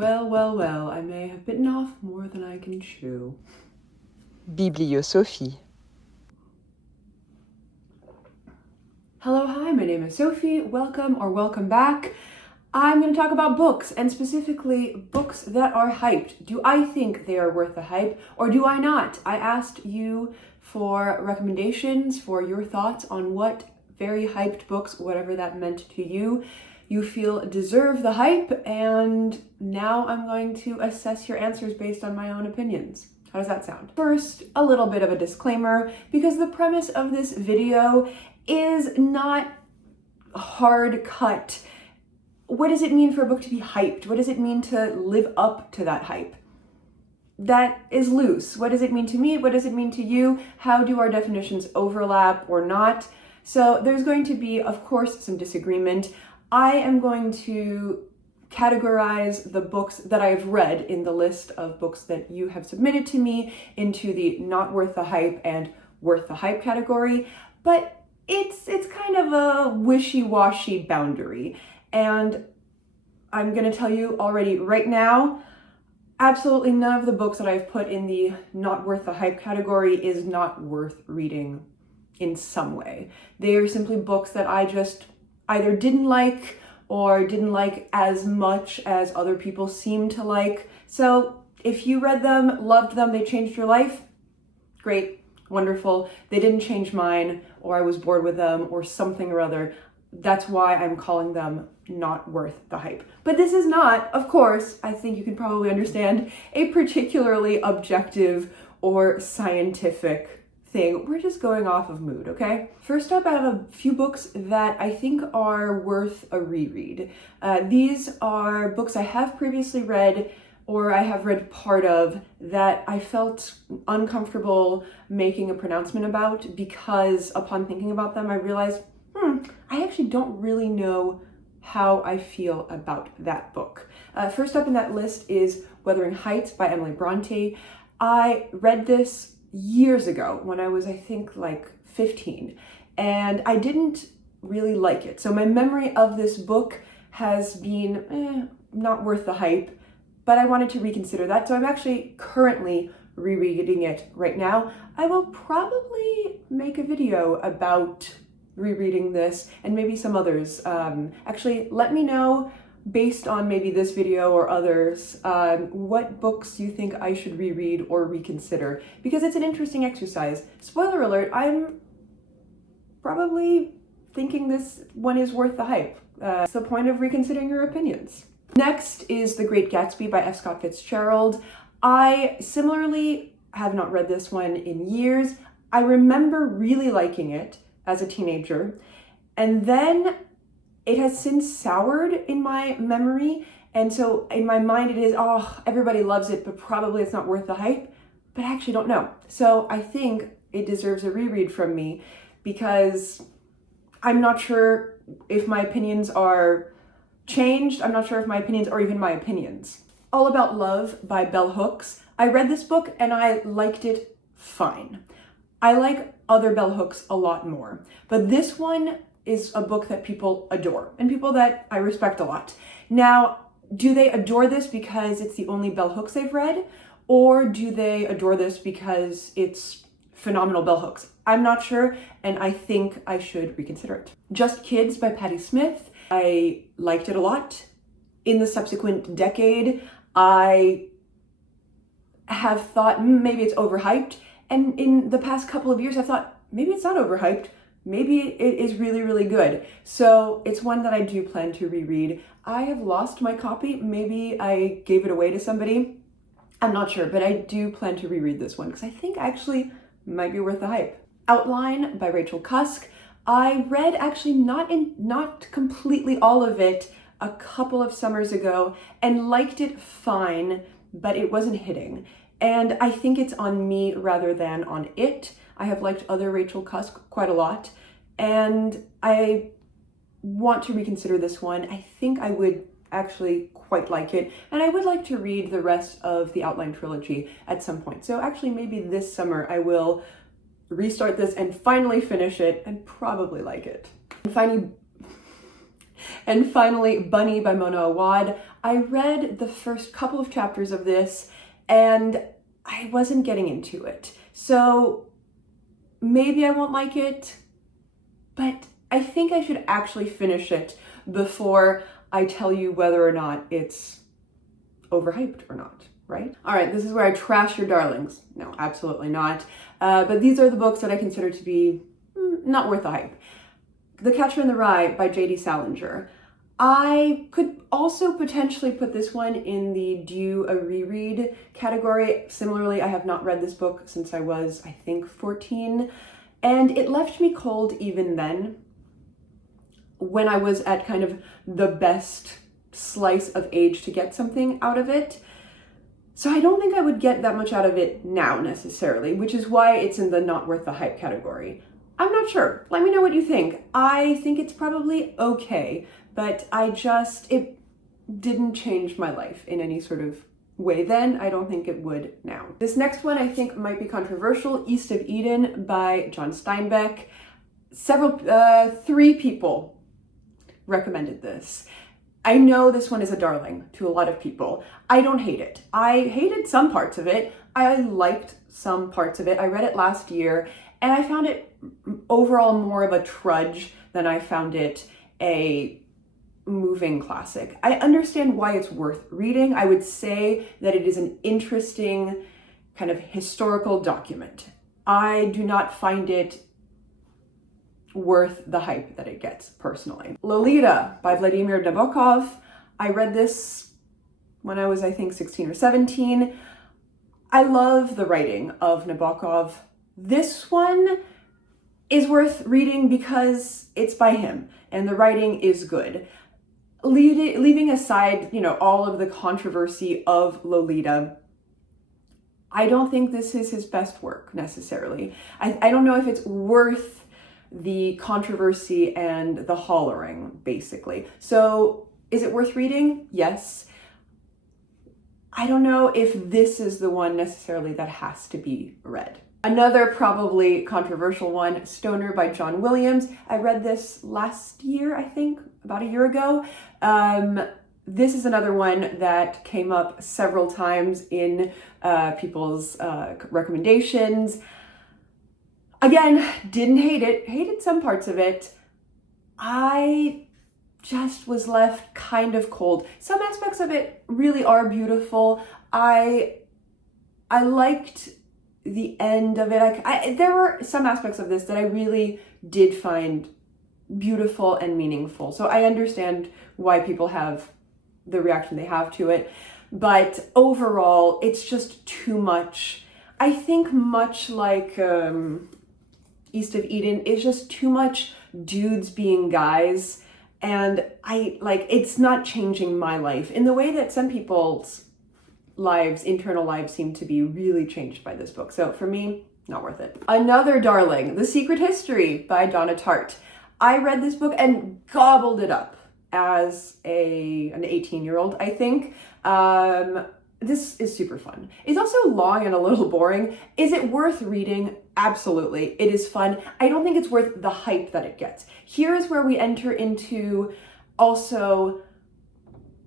Well, well, well, I may have bitten off more than I can chew. Bibliosophie. Hello, hi, my name is Sophie. Welcome or welcome back. I'm going to talk about books, and specifically books that are hyped. Do I think they are worth the hype, or do I not? I asked you for recommendations, for your thoughts on what very hyped books, whatever that meant to you, you feel deserve the hype, and now I'm going to assess your answers based on my own opinions. How does that sound? First, a little bit of a disclaimer, because the premise of this video is not hard cut. What does it mean for a book to be hyped? What does it mean to live up to that hype? That is loose. What does it mean to me? What does it mean to you? How do our definitions overlap or not? So there's going to be, of course, some disagreement. I am going to categorize the books that I've read in the list of books that you have submitted to me into the not worth the hype and worth the hype category, but it's kind of a wishy-washy boundary. And I'm going to tell you already right now, absolutely none of the books that I've put in the not worth the hype category is not worth reading in some way. They are simply books that I just either didn't like or didn't like as much as other people seem to like. So if you read them, loved them, they changed your life, great, wonderful. They didn't change mine, or I was bored with them, or something or other. That's why I'm calling them not worth the hype. But this is not, of course, I think you can probably understand, a particularly objective or scientific thing. We're just going off of mood, okay? First up, I have a few books that I think are worth a reread. These are books I have previously read or I have read part of that I felt uncomfortable making a pronouncement about, because upon thinking about them, I realized, I actually don't really know how I feel about that book. First up in that list is Wuthering by Emily Brontë. I read this years ago when I was, I think, like 15, and I didn't really like it. So my memory of this book has been not worth the hype, but I wanted to reconsider that. So I'm actually currently rereading it right now. I will probably make a video about rereading this and maybe some others. Actually, let me know, based on maybe this video or others, what books you think I should reread or reconsider, because it's an interesting exercise. Spoiler alert, I'm probably thinking this one is worth the hype. It's the point of reconsidering your opinions. Next is The Great Gatsby by F. Scott Fitzgerald. I similarly have not read this one in years. I remember really liking it as a teenager, and then it has since soured in my memory, and so in my mind it is, oh, everybody loves it, but probably it's not worth the hype, but I actually don't know. So I think it deserves a reread from me, because I'm not sure if my opinions are changed. I'm not sure if my opinions are even my opinions. All About Love by Bell Hooks. I read this book and I liked it fine. I like other bell hooks a lot more, but this one is a book that people adore and people that I respect a lot. Now, do they adore this because it's the only bell hooks they've read, or do they adore this because it's phenomenal bell hooks? I'm not sure, and I think I should reconsider it. Just Kids by Patti Smith. I liked it a lot. In the subsequent decade, I have thought maybe it's overhyped. And in the past couple of years, I thought maybe it's not overhyped. Maybe it is really, really good. So it's one that I do plan to reread. I have lost my copy. Maybe I gave it away to somebody. I'm not sure, but I do plan to reread this one because I think actually might be worth the hype. Outline by Rachel Cusk. I read actually not completely all of it a couple of summers ago and liked it fine, but it wasn't hitting. And I think it's on me rather than on it. I have liked other Rachel Cusk quite a lot, and I want to reconsider this one. I think I would actually quite like it, and I would like to read the rest of the Outline trilogy at some point. So actually maybe this summer I will restart this and finally finish it and probably like it. And And finally, Bunny by Mona Awad. I read the first couple of chapters of this and I wasn't getting into it. So maybe I won't like it, but I think I should actually finish it before I tell you whether or not it's overhyped or not, right? All right, this is where I trash your darlings. No, absolutely not. But these are the books that I consider to be not worth the hype. The Catcher in the Rye by J.D. Salinger. I could also potentially put this one in the do a reread category. Similarly, I have not read this book since I was, I think, 14, and it left me cold even then when I was at kind of the best slice of age to get something out of it. So I don't think I would get that much out of it now necessarily, which is why it's in the not worth the hype category. I'm not sure. Let me know what you think. I think it's probably okay, but it didn't change my life in any sort of way then. I don't think it would now. This next one I think might be controversial, East of Eden by John Steinbeck. Three people recommended this. I know this one is a darling to a lot of people. I don't hate it. I hated some parts of it. I liked some parts of it. I read it last year and I found it overall more of a trudge than I found it a moving classic. I understand why it's worth reading. I would say that it is an interesting kind of historical document. I do not find it worth the hype that it gets personally. Lolita by Vladimir Nabokov. I read this when I was, I think, 16 or 17. I love the writing of Nabokov. This one is worth reading because it's by him and the writing is good. Leaving aside, all of the controversy of Lolita, I don't think this is his best work necessarily. I don't know if it's worth the controversy and the hollering, basically. So is it worth reading? Yes. I don't know if this is the one necessarily that has to be read. Another probably controversial one, Stoner by John Williams. I read this last year, I think, about a year ago. This is another one that came up several times in people's recommendations. Again, didn't hate it, hated some parts of it. I just was left kind of cold. Some aspects of it really are beautiful. I liked the end of it. There were some aspects of this that I really did find beautiful and meaningful. So I understand why people have the reaction they have to it. But overall, it's just too much. I think much like East of Eden is just too much dudes being guys. And it's not changing my life in the way that some people's internal lives seem to be really changed by this book. So for me, not worth it. Another darling, The Secret History by Donna Tartt. I read this book and gobbled it up as an 18-year-old, I think. This is super fun. It's also long and a little boring. Is it worth reading? Absolutely. It is fun. I don't think it's worth the hype that it gets. Here is where we enter into also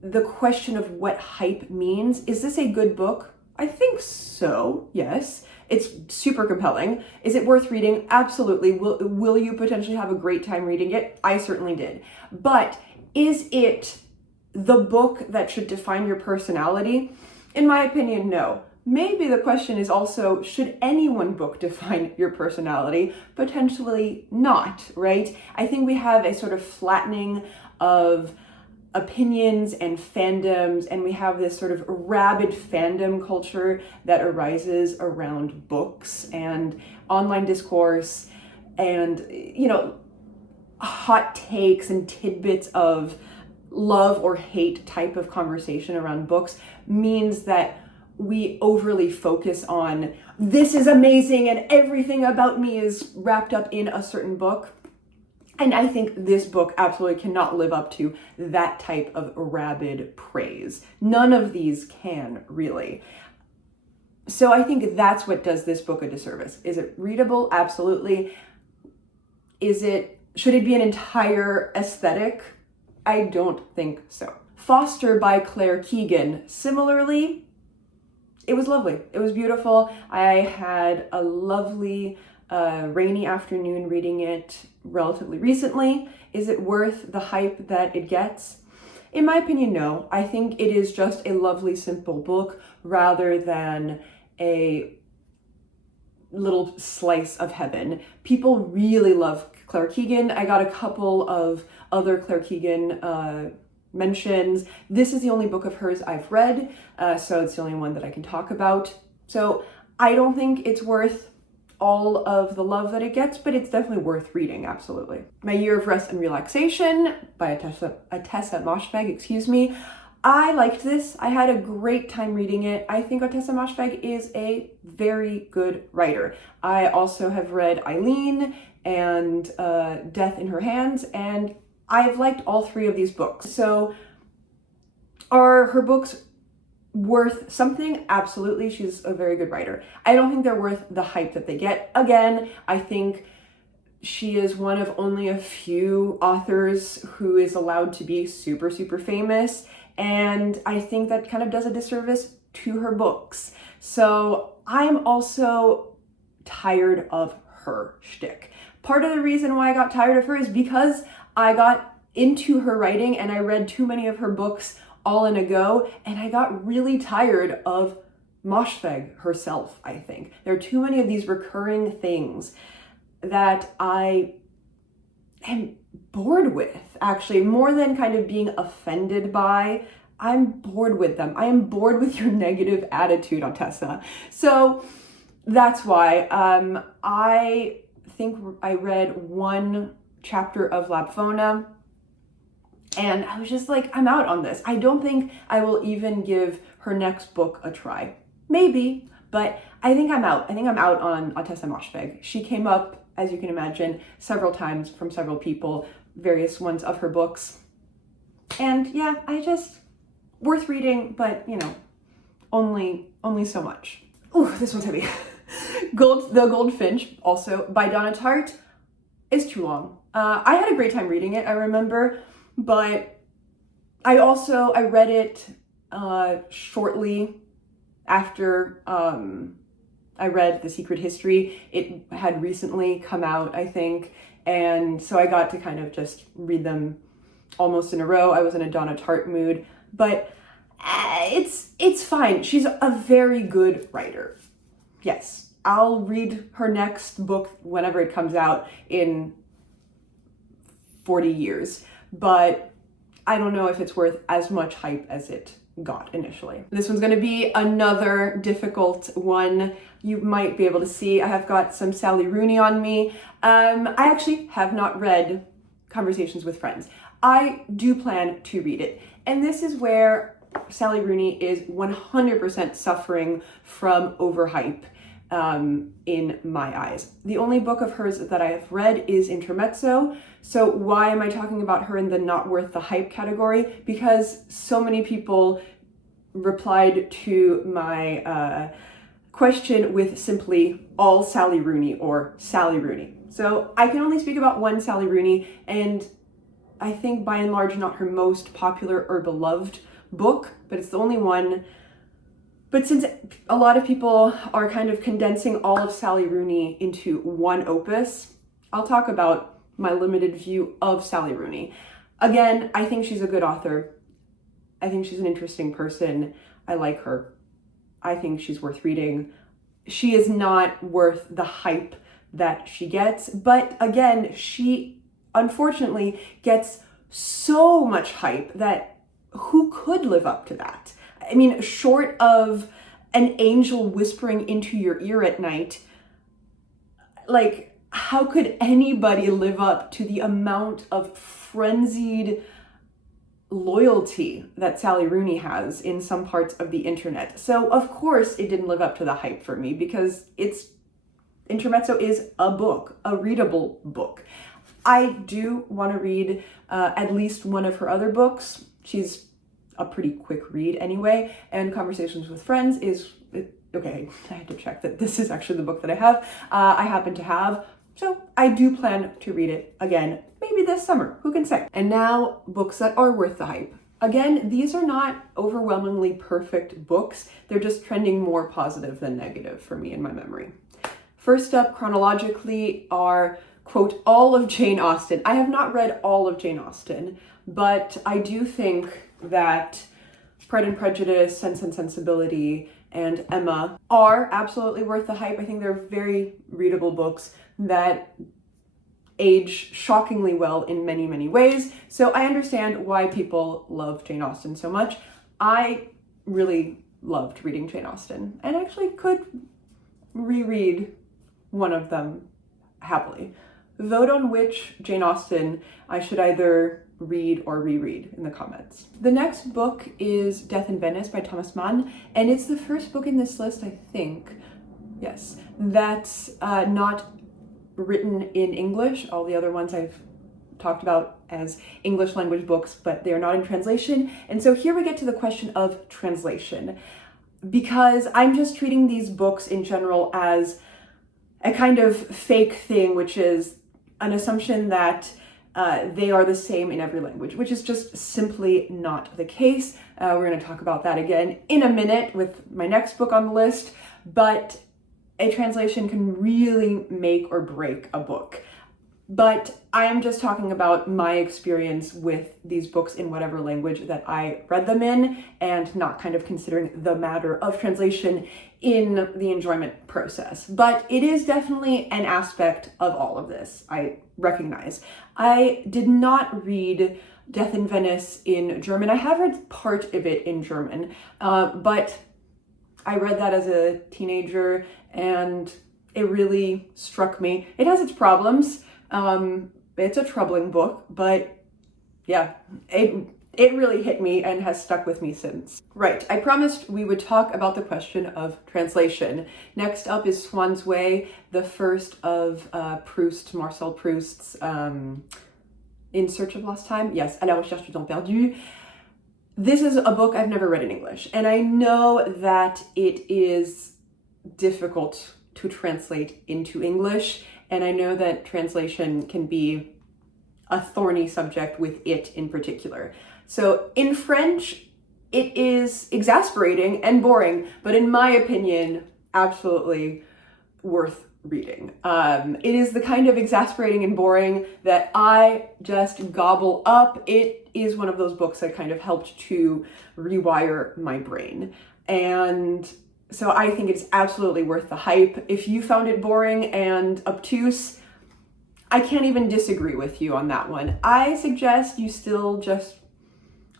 the question of what hype means. Is this a good book? I think so, yes. It's super compelling. Is it worth reading? Absolutely. Will you potentially have a great time reading it? I certainly did. But is it the book that should define your personality? In my opinion, no. Maybe the question is also, should any one book define your personality? Potentially not, right? I think we have a sort of flattening of opinions and fandoms, and we have this sort of rabid fandom culture that arises around books and online discourse and, hot takes and tidbits of love or hate type of conversation around books means that we overly focus on this is amazing and everything about me is wrapped up in a certain book. And I think this book absolutely cannot live up to that type of rabid praise. None of these can, really. So I think that's what does this book a disservice. Is it readable? Absolutely. Should it be an entire aesthetic? I don't think so. Foster by Claire Keegan. Similarly, it was lovely. It was beautiful. I had a lovely rainy afternoon reading it relatively recently. Is it worth the hype that it gets? In my opinion, no. I think it is just a lovely, simple book rather than a little slice of heaven. People really love Claire Keegan. I got a couple of other Claire Keegan mentions. This is the only book of hers I've read, so it's the only one that I can talk about. So I don't think it's worth all of the love that it gets, but it's definitely worth reading, absolutely. My Year of Rest and Relaxation by Ottessa Moshfegh, excuse me. I liked this. I had a great time reading it. I think Ottessa Moshfegh is a very good writer. I also have read Eileen and Death in Her Hands, and I've liked all three of these books. So are her books worth something? Absolutely. She's a very good writer. I don't think they're worth the hype that they get. Again, I think she is one of only a few authors who is allowed to be super, super famous. And I think that kind of does a disservice to her books. So I'm also tired of her shtick. Part of the reason why I got tired of her is because I got into her writing and I read too many of her books all in a go, and I got really tired of Moshfegh herself, I think. There are too many of these recurring things that I am bored with, actually, more than kind of being offended by. I'm bored with them. I am bored with your negative attitude, Ottessa. So that's why I think I read one chapter of Lapvona, and I was just like, I'm out on this. I don't think I will even give her next book a try. Maybe, but I think I'm out. I think I'm out on Ottessa Moshfegh. She came up, as you can imagine, several times from several people, various ones of her books. And yeah, worth reading, but you know, only so much. Ooh, this one's heavy. The Goldfinch, also by Donna Tartt, is too long. I had a great time reading it, I remember, but I read it shortly after I read The Secret History. It had recently come out, I think, and so I got to kind of just read them almost in a row. I was in a Donna Tartt mood, but it's fine. She's a very good writer. Yes, I'll read her next book whenever it comes out in 40 years, but I don't know if it's worth as much hype as it got initially. This one's going to be another difficult one. You might be able to see I have got some Sally Rooney on me. I actually have not read Conversations with Friends. I do plan to read it, and this is where Sally Rooney is 100% suffering from overhype in my eyes. The only book of hers that I have read is Intermezzo. So why am I talking about her in the not worth the hype category? Because so many people replied to my question with simply all Sally Rooney or Sally Rooney. So I can only speak about one Sally Rooney, and I think by and large not her most popular or beloved book, but it's the only one. But since a lot of people are kind of condensing all of Sally Rooney into one opus, I'll talk about my limited view of Sally Rooney. Again, I think she's a good author. I think she's an interesting person. I like her. I think she's worth reading. She is not worth the hype that she gets, but again, she unfortunately gets so much hype that who could live up to that? I mean, short of an angel whispering into your ear at night, like, how could anybody live up to the amount of frenzied loyalty that Sally Rooney has in some parts of the internet? So of course it didn't live up to the hype for me, because Intermezzo is a book, a readable book. I do want to read at least one of her other books. She's a pretty quick read anyway, and Conversations with Friends is, okay, I had to check that this is actually the book that I have. I happen to have So I do plan to read it again, maybe this summer, who can say? And now, books that are worth the hype. Again, these are not overwhelmingly perfect books. They're just trending more positive than negative for me in my memory. First up, chronologically, are, quote, all of Jane Austen. I have not read all of Jane Austen, but I do think that Pride and Prejudice, Sense and Sensibility, and Emma are absolutely worth the hype. I think they're very readable books that age shockingly well in many, many ways. So I understand why people love Jane Austen so much. I really loved reading Jane Austen and actually could reread one of them happily. Vote on which Jane Austen I should either read or reread in the comments. The next book is Death in Venice by Thomas Mann, and it's the first book in this list, I think, yes, that's not written in English. All the other ones I've talked about as English language books, but they're not in translation. And so here we get to the question of translation, because I'm just treating these books in general as a kind of fake thing, which is an assumption that they are the same in every language, which is just simply not the case. We're going to talk about that again in a minute with my next book on the list, but a translation can really make or break a book. But I am just talking about my experience with these books in whatever language that I read them in, and not kind of considering the matter of translation in the enjoyment process. But it is definitely an aspect of all of this, I recognize. I did not read Death in Venice in German. I have read part of it in German, but I read that as a teenager and it really struck me. It has its problems. It's a troubling book, but yeah, it really hit me and has stuck with me since. Right, I promised we would talk about the question of translation. Next up is Swann's Way, the first of Marcel Proust's In Search of Lost Time. Yes, À la recherche du temps perdu. This is a book I've never read in English, and I know that it is difficult to translate into English, and I know that translation can be a thorny subject with it in particular. So in French, it is exasperating and boring, but in my opinion, absolutely worth reading. It is the kind of exasperating and boring that I just gobble up. It is one of those books that kind of helped to rewire my brain. And so I think it's absolutely worth the hype. If you found it boring and obtuse, I can't even disagree with you on that one. I suggest you still just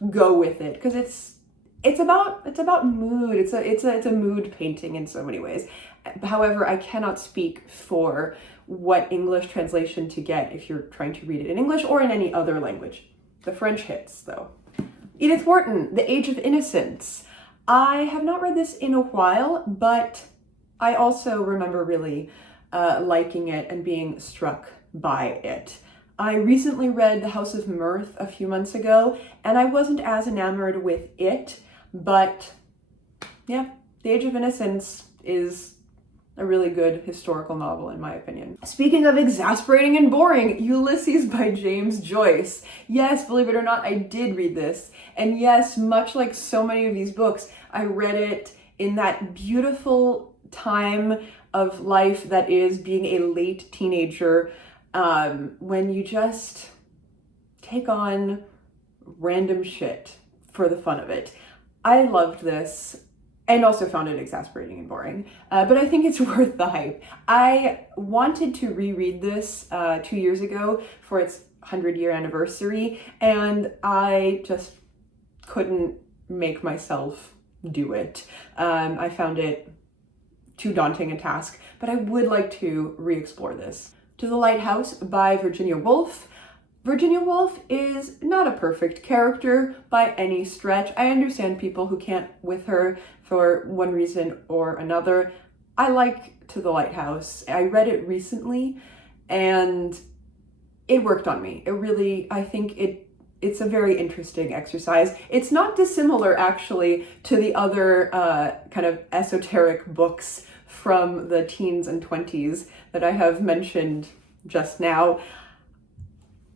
go with it, because it's about mood. It's a mood painting in so many ways. However, I cannot speak for what English translation to get if you're trying to read it in English or in any other language. The French hits, though. Edith Wharton, The Age of Innocence. I have not read this in a while, but I also remember really liking it and being struck by it. I recently read The House of Mirth a few months ago, and I wasn't as enamored with it, but yeah, The Age of Innocence is a really good historical novel, in my opinion. Speaking of exasperating and boring, Ulysses by James Joyce. Yes, believe it or not, I did read this. And yes, much like so many of these books, I read it in that beautiful time of life that is being a late teenager, when you just take on random shit for the fun of it. I loved this and also found it exasperating and boring, but I think it's worth the hype. I wanted to reread this 2 years ago for its 100-year anniversary, and I just couldn't make myself do it. I found it too daunting a task, but I would like to re-explore this. To the Lighthouse by Virginia Woolf. Virginia Woolf is not a perfect character by any stretch. I understand people who can't with her for one reason or another. I like To the Lighthouse. I read it recently and it worked on me. It really, I think it's a very interesting exercise. It's not dissimilar actually to the other kind of esoteric books from the teens and 20s that I have mentioned just now.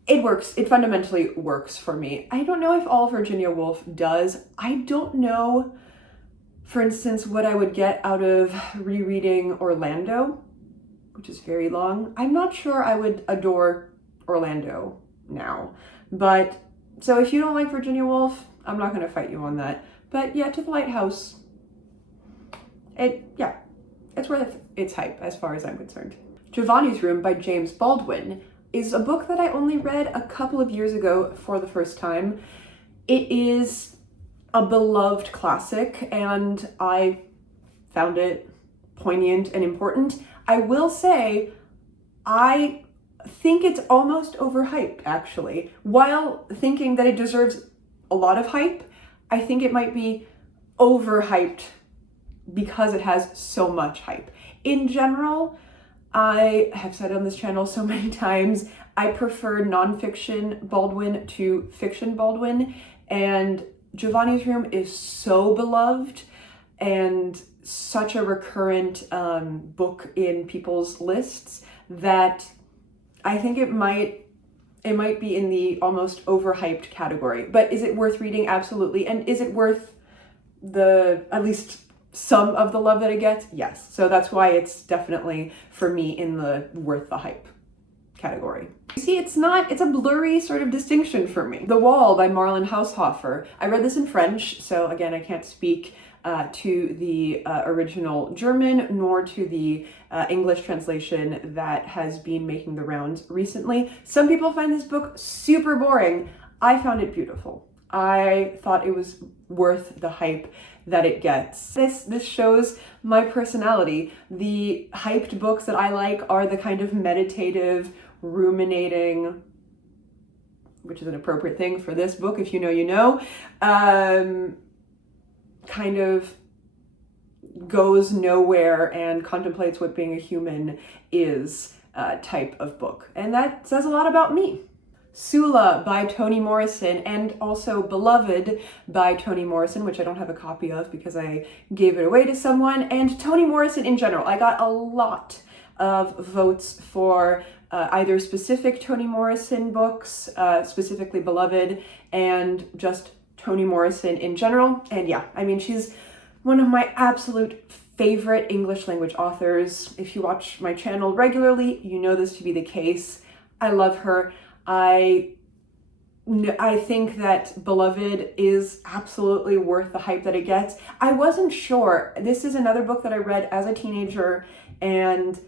It works. It fundamentally works for me. I don't know if all Virginia Woolf does. I don't know, for instance, what I would get out of rereading Orlando, which is very long. I'm not sure I would adore Orlando now. But, so if you don't like Virginia Woolf, I'm not going to fight you on that. But yeah, To the Lighthouse, it's worth its hype as far as I'm concerned. Giovanni's Room by James Baldwin is a book that I only read a couple of years ago for the first time. It is a beloved classic, and I found it poignant and important. I will say, I think it's almost overhyped, actually. While thinking that it deserves a lot of hype, I think it might be overhyped because it has so much hype. In general, I have said on this channel so many times, I prefer nonfiction Baldwin to fiction Baldwin, and Giovanni's Room is so beloved and such a recurrent book in people's lists that I think it might be in the almost overhyped category. But is it worth reading? Absolutely. And is it worth at least some of the love that it gets? Yes. So that's why it's definitely, for me, in the worth the hype category. You see, it's a blurry sort of distinction for me. The Wall by Marlon Haushofer. I read this in French, so again, I can't speak to the original German nor to the English translation that has been making the rounds recently. Some people find this book super boring. I found it beautiful. I thought it was worth the hype that it gets. This shows my personality. The hyped books that I like are the kind of meditative, ruminating, which is an appropriate thing for this book, if you know, you know, kind of goes nowhere and contemplates what being a human is type of book. And that says a lot about me. Sula by Toni Morrison, and also Beloved by Toni Morrison, which I don't have a copy of because I gave it away to someone. And Toni Morrison in general, I got a lot of votes for either specific Toni Morrison books, specifically Beloved, and just Toni Morrison in general. And yeah, I mean, she's one of my absolute favorite English language authors. If you watch my channel regularly, you know this to be the case. I love her. I think that Beloved is absolutely worth the hype that it gets. I wasn't sure. This is another book that I read as a teenager, and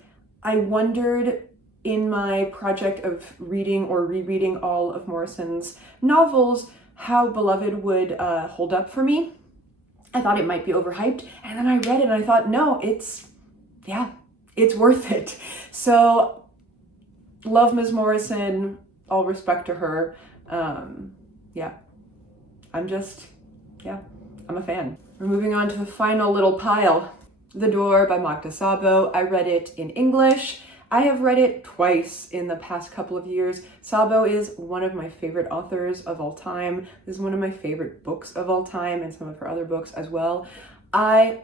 I wondered in my project of reading or rereading all of Morrison's novels how Beloved would hold up for me. I thought it might be overhyped, and then I read it and I thought, no, it's worth it. So love Ms. Morrison, all respect to her. I'm a fan. We're moving on to the final little pile. The Door by Magda Sabo. I read it in English. I have read it twice in the past couple of years. Sabo is one of my favorite authors of all time. This is one of my favorite books of all time, and some of her other books as well. I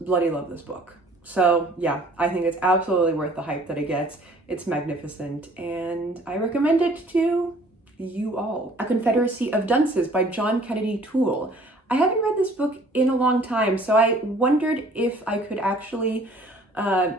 bloody love this book. So yeah, I think it's absolutely worth the hype that it gets. It's magnificent, and I recommend it to you all. A Confederacy of Dunces by John Kennedy Toole. I haven't read this book in a long time, so I wondered if I could actually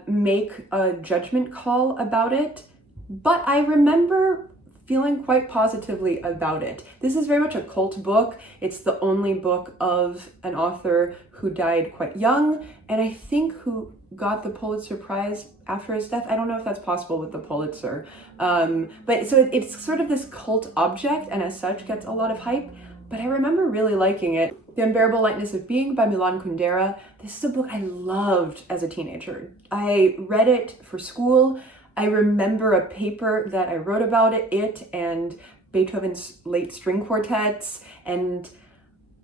make a judgment call about it, but I remember feeling quite positively about it. This is very much a cult book. It's the only book of an author who died quite young, and I think who got the Pulitzer Prize after his death. I don't know if that's possible with the Pulitzer. But so it's sort of this cult object, and as such gets a lot of hype, but I remember really liking it. The Unbearable Lightness of Being by Milan Kundera. This is a book I loved as a teenager. I read it for school. I remember a paper that I wrote about it and Beethoven's late string quartets, and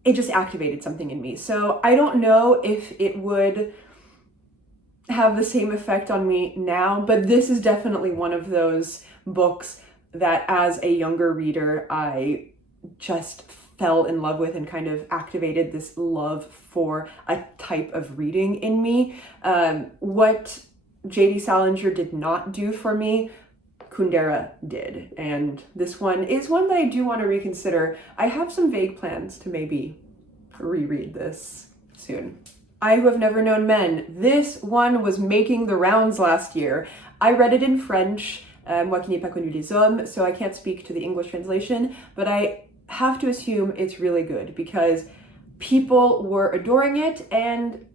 it just activated something in me. So I don't know if it would have the same effect on me now, but this is definitely one of those books that as a younger reader, I just fell in love with and kind of activated this love for a type of reading in me. What J.D. Salinger did not do for me Kundera did. And this one is one that I do want to reconsider. I have some vague plans to maybe reread this soon. I Who Have Never Known Men. This one was making the rounds last year. I read it in French, Moi qui n'ai pas connu les hommes, so I can't speak to the English translation, but I have to assume it's really good because people were adoring it, and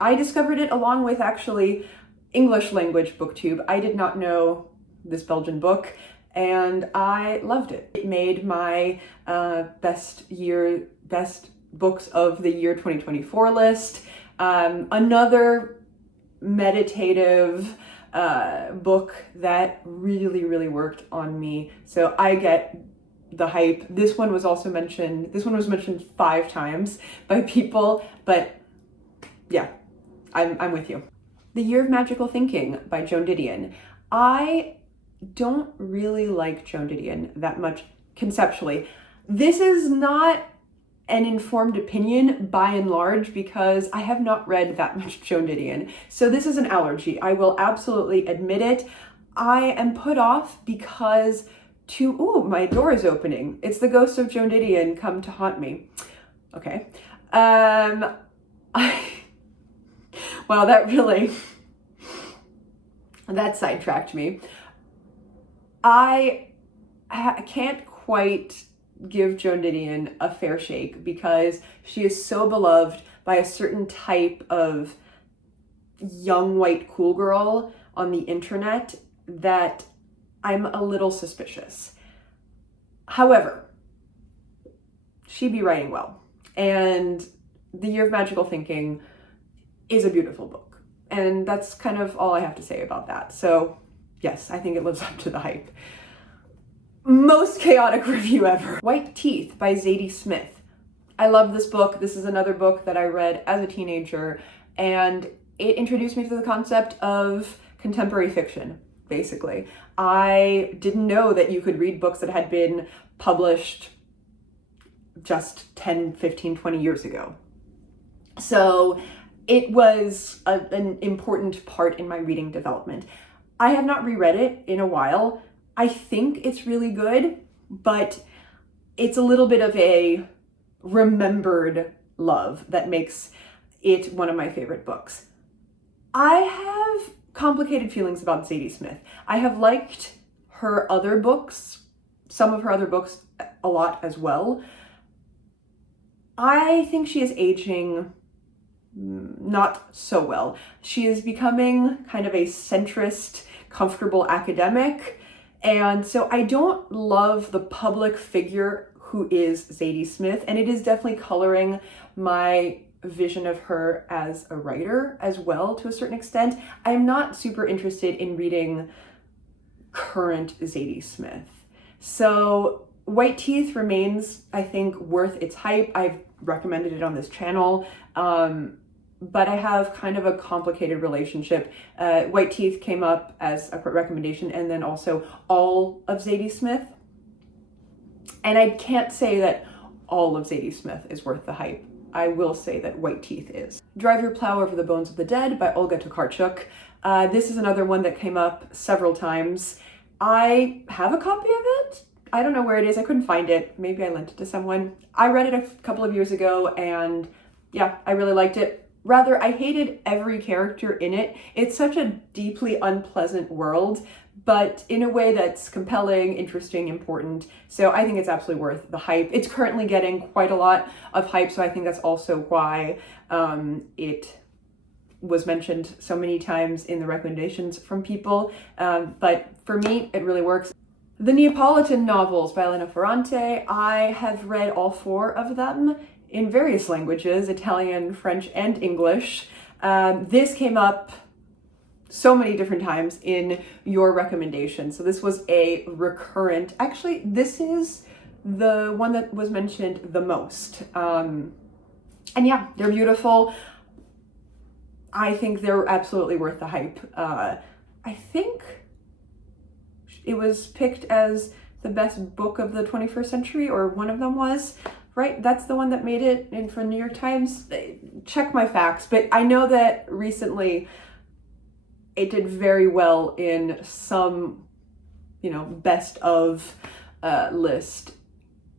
I discovered it along with actually English language booktube. I did not know this Belgian book, and I loved it. It made my best books of the year 2024 list. Another meditative book that really, really worked on me. So I get the hype. This one was also mentioned. This one was mentioned 5 times by people, but yeah, I'm with you. The Year of Magical Thinking by Joan Didion. I don't really like Joan Didion that much conceptually. This is not an informed opinion by and large because I have not read that much Joan Didion. So this is an allergy. I will absolutely admit it. I am put off because ooh, my door is opening. It's the ghost of Joan Didion come to haunt me. Okay. Wow, that sidetracked me. I can't quite give Joan Didion a fair shake because she is so beloved by a certain type of young white cool girl on the internet that I'm a little suspicious. However, she be writing well, and The Year of Magical Thinking is a beautiful book, and that's kind of all I have to say about that. So yes, I think it lives up to the hype. Most chaotic review ever. White Teeth by Zadie Smith. I love this book. This is another book that I read as a teenager, and it introduced me to the concept of contemporary fiction, basically. I didn't know that you could read books that had been published just 10, 15, 20 years ago. So it was an important part in my reading development. I have not reread it in a while. I think it's really good, but it's a little bit of a remembered love that makes it one of my favorite books. I have complicated feelings about Zadie Smith. I have liked her other books, some of her other books a lot as well. I think she is aging not so well. She is becoming kind of a centrist, comfortable academic. And so I don't love the public figure who is Zadie Smith, and it is definitely coloring my vision of her as a writer as well to a certain extent. I'm not super interested in reading current Zadie Smith. So White Teeth remains, I think, worth its hype. I've recommended it on this channel, but I have kind of a complicated relationship. White Teeth came up as a recommendation, and then also all of Zadie Smith. And I can't say that all of Zadie Smith is worth the hype. I will say that White Teeth is. Drive Your Plow Over the Bones of the Dead by Olga Tokarczuk. This is another one that came up several times. I have a copy of it. I don't know where it is. I couldn't find it. Maybe I lent it to someone. I read it a couple of years ago, and yeah, I really liked it. Rather, I hated every character in it. It's such a deeply unpleasant world, but in a way that's compelling, interesting, important. So I think it's absolutely worth the hype. It's currently getting quite a lot of hype, so I think that's also why it was mentioned so many times in the recommendations from people. But for me, it really works. The Neapolitan novels by Elena Ferrante. I have read all 4 of them in various languages, Italian, French, and English. This came up so many different times in your recommendation. So this was a recurrent, actually, this is the one that was mentioned the most. And yeah, they're beautiful. I think they're absolutely worth the hype. I think it was picked as the best book of the 21st century, or one of them was. Right, that's the one that made it in for New York Times. Check my facts, but I know that recently it did very well in some best of list.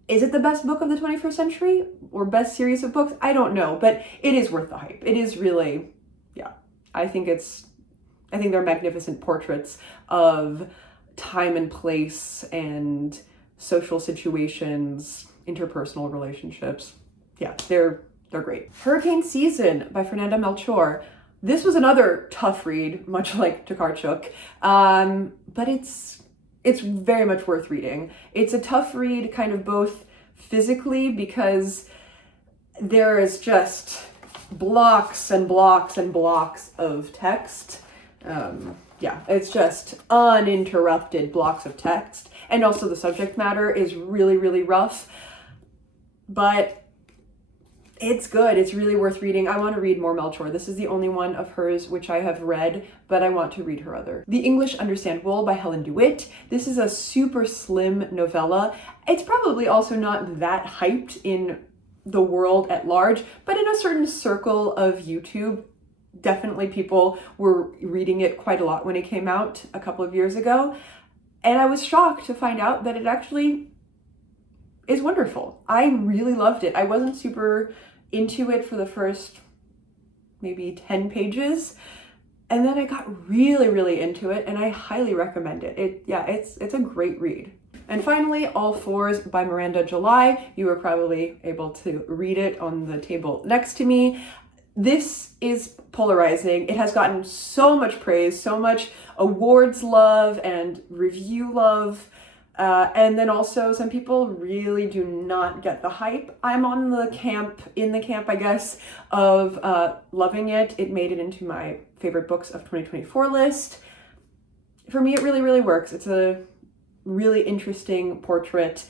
Is it the best book of the 21st century or best series of books? I don't know, but it is worth the hype. It is really, yeah. I think they're magnificent portraits of time and place and social situations, interpersonal relationships. Yeah, they're great. Hurricane Season by Fernanda Melchor. This was another tough read, much like Tartt, but it's very much worth reading. It's a tough read kind of both physically because there is just blocks and blocks and blocks of text. Yeah, it's just uninterrupted blocks of text. And also the subject matter is really, really rough, but it's good. It's really worth reading. I want to read more Melchor. This is the only one of hers which I have read, but I want to read her other. The English Understandable by Helen DeWitt. This is a super slim novella. It's probably also not that hyped in the world at large, but in a certain circle of YouTube, definitely people were reading it quite a lot when it came out a couple of years ago. And I was shocked to find out that it actually is wonderful. I really loved it. I wasn't super into it for the first maybe 10 pages. And then I got really, really into it and I highly recommend it. It's a great read. And finally, All Fours by Miranda July. You were probably able to read it on the table next to me. This is polarizing. It has gotten so much praise, so much awards love and review love. And then also some people really do not get the hype. I'm in the camp, I guess, of loving it. It made it into my favorite books of 2024 list. For me, it really, really works. It's a really interesting portrait.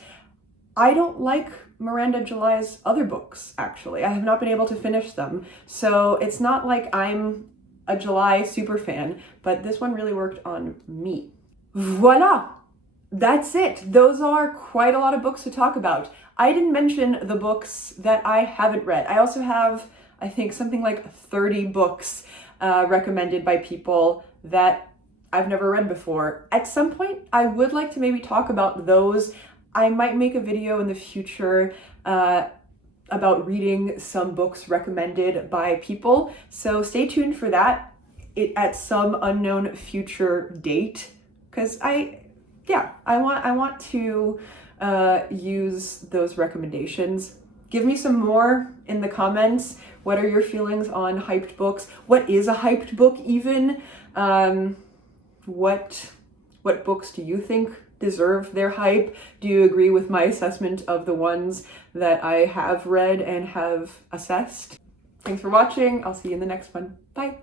I don't like Miranda July's other books, actually. I have not been able to finish them. So it's not like I'm a July super fan, but this one really worked on me. Voila! That's it. Those are quite a lot of books to talk about. I didn't mention the books that I haven't read. I also have, I think, something like 30 books recommended by people that I've never read before. At some point, I would like to maybe talk about those. I might make a video in the future about reading some books recommended by people. So stay tuned for that at some unknown future date, because I want to use those recommendations. Give me some more in the comments. What are your feelings on hyped books? What is a hyped book even? What books do you think deserve their hype? Do you agree with my assessment of the ones that I have read and have assessed? Thanks for watching. I'll see you in the next one. Bye.